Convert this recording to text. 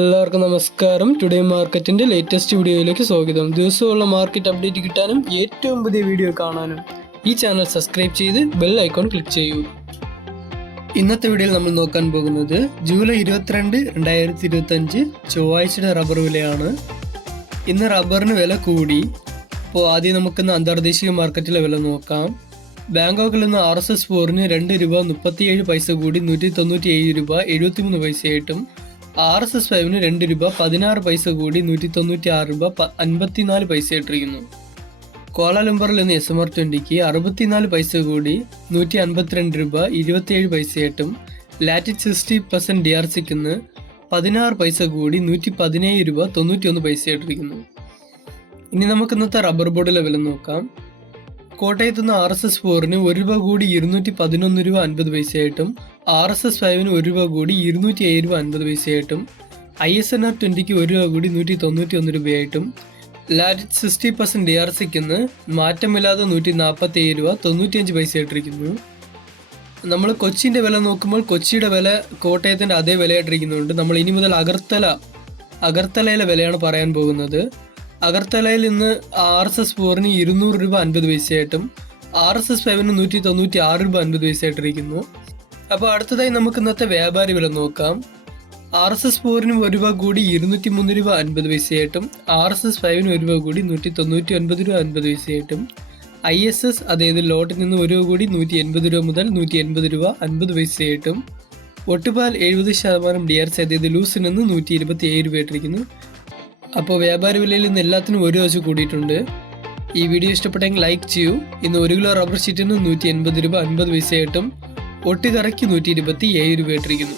എല്ലാവർക്കും നമസ്കാരം. ടുഡേ മാർക്കറ്റിന്റെ ലേറ്റസ്റ്റ് വീഡിയോയിലേക്ക് സ്വാഗതം. ദിവസമുള്ള മാർക്കറ്റ് അപ്ഡേറ്റ് കിട്ടാനും ഏറ്റവും പുതിയ വീഡിയോ കാണാനും ഈ ചാനൽ സബ്സ്ക്രൈബ് ചെയ്ത് ബെൽ ഐക്കോൺ ക്ലിക്ക് ചെയ്യൂ. ഇന്നത്തെ വീഡിയോയിൽ നമ്മൾ നോക്കാൻ പോകുന്നത് ജൂലൈ 22, 2025 ചൊവ്വാഴ്ചയുടെ റബ്ബർ വിലയാണ്. ഇന്ന് റബ്ബറിന് വില കൂടി. അപ്പോൾ ആദ്യം നമുക്കിന്ന് അന്തർദേശീയ മാർക്കറ്റിലെ വില നോക്കാം. ബാങ്കോക്കിൽ നിന്ന് RSS 4-ന് 2 രൂപ 37 പൈസ കൂടി 197 രൂപ 73 പൈസയായിട്ടും RSS 5-ന് 2 രൂപ 16 പൈസ കൂടി 196 രൂപ 54 പൈസയായിട്ടിരിക്കുന്നു. കോലാലംബറിൽ നിന്ന് SMR 20-ക്ക് 64 പൈസ കൂടി 152 രൂപ 27 പൈസയായിട്ടും ലാറ്റിറ്റ് 60% DRCക്ക് 16 പൈസ കൂടി 117 രൂപ 91 പൈസയായിട്ടിരിക്കുന്നു. ഇനി നമുക്ക് ഇന്നത്തെ റബ്ബർ ബോർഡിലെ വില നോക്കാം. കോട്ടയത്ത് നിന്ന് RSS 4-ന് 1 രൂപ കൂടി 211 രൂപ 50 പൈസയായിട്ടും RSS 5-ന് 1 രൂപ കൂടി 207 രൂപ 50 പൈസയായിട്ടും ISNR 20-ക്ക് 1 രൂപ കൂടി 191 രൂപയായിട്ടും ലാറ്റിറ്റ് 60% DRCക്ക് മാറ്റമില്ലാതെ 147 രൂപ 95 പൈസയായിട്ടിരിക്കുന്നു. നമ്മൾ കൊച്ചിൻ്റെ വില നോക്കുമ്പോൾ കൊച്ചിയുടെ വില കോട്ടയത്തിൻ്റെ അതേ വിലയായിട്ടിരിക്കുന്നുണ്ട്. നമ്മൾ ഇനി മുതൽ അഗർത്തലയിലെ വിലയാണ് പറയാൻ പോകുന്നത്. അഗർത്തലയിൽ ഇന്ന് RSS 4-ന് 200 രൂപ 50 പൈസയായിട്ടും RSS 5-ന് 196 രൂപ 50 പൈസയായിട്ടിരിക്കുന്നു. അപ്പോൾ അടുത്തതായി നമുക്ക് ഇന്നത്തെ വ്യാപാരി വില നോക്കാം. RSS 4-ന് 1 രൂപ കൂടി 203 രൂപ 50 പൈസയായിട്ടും RSS 5-ന് 1 രൂപ കൂടി 199 രൂപ 50 പൈസയായിട്ടും ISS അതായത് ലോട്ടിൽ നിന്ന് 1 രൂപ കൂടി 180 രൂപ മുതൽ 180 രൂപ 50 പൈസയായിട്ടും ഒട്ടുപാൽ 70% DRC അതായത് ലൂസിൽ നിന്ന് 127 രൂപയായിട്ടിരിക്കുന്നു. അപ്പോൾ വ്യാപാരി വിലയിൽ നിന്ന് എല്ലാത്തിനും 1 വശം കൂടിയിട്ടുണ്ട്. ഈ വീഡിയോ ഇഷ്ടപ്പെട്ടെങ്കിൽ ലൈക്ക് ചെയ്യൂ. ഇന്ന് 1 കിലോ റബ്ബർ ഷീറ്റിന് 180 രൂപ 50 പൈസയായിട്ടും ഒട്ടുകറയ്ക്ക് 127 രൂപയായിട്ടിരിക്കുന്നു.